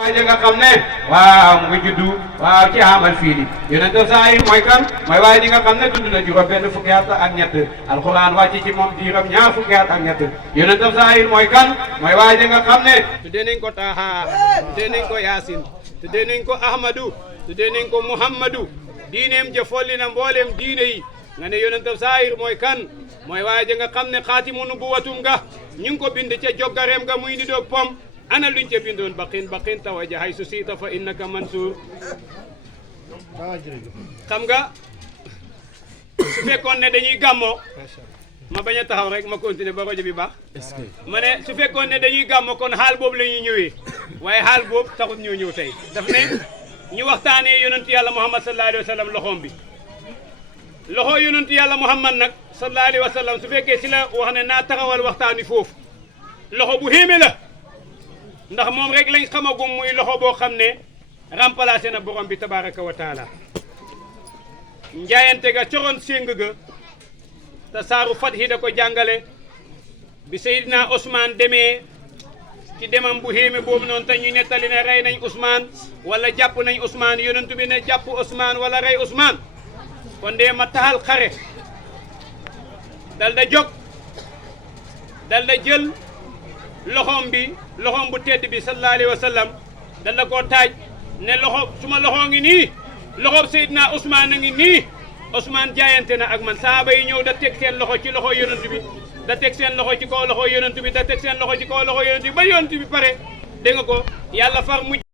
waaye nga xam ne waaw mu ngi juddu waaw ci amal fiili yonente saa yi mooy kan mooy waaye di nga xam ne dund na juróom benn fukki at ak ñett alxuraan wàcc ci moom diiram ñaar fukki at ak ñett yonente saa yi mooy kan mooy waaye di nga xam ne tuddee nañ ko Taaha tuddee nañ ko Yaasin tuddee nañ ko Ahmadu tuddee nañ ko Muhammadu diineem ja folli na mbooleem diine yi nga ne yonente saa yi mooy kan mooy waaye di nga xam ne xaatimu nubuwatum nga ñu ngi ko bind ca joggareem nga muy ni doog pom ana luñ ca bindoon baqin tawaja hay su siita fa innaka mansuur xam nga su fekkoon ne dañuy gàmmoo ma bañ a taxaw rek ma continuer ba rajo bi baax ma ne su fekkoon ne dañuy gàmmoo kon xaal boobu la ñuy ñëwee waaye xaal boobu taxut ñoo ñëw tey daf ne ñu waxtaanee yonentu yàlla muhammad sallallahu alayhi wa sallam loxoom bi loxo yonentu yàlla muhammad nag sallallahu alayhi wa sallam su fekkee si la wax ne naa taxawal waxtaani foofu loxo bu xéeme la ndax moom rek lañ xamagum muy loxo boo xam ne remplacé na borom bi tabaraka wa taala njaayante ga coroon séng ga te saaru Fathi da ko jàngale bi Seydina Ousmane demee ci demam bu xéeme boobu noonu te ñu nettali ne rey nañ Ousmane wala jàpp nañ Ousmane yonentu bi ne jàpp Ousmane wala rey Ousmane kon dee ma taxal xare dal da jóg dal da jël loxoom bu tedd bi sallallahu alayhi wa sallam dana koo taaj ne loxo suma loxo ngi nii loxo Seydina Ousmane a ngi nii Ousmane jaayante na ak man saaba yi ñëw da teg seen loxo ci loxo yonent bi da teg seen loxo ci kaw loxo yonent bi da teg seen loxo ci kaw loxo yonent bi ba yonent bi pare dégg nga ko yàlla far mujj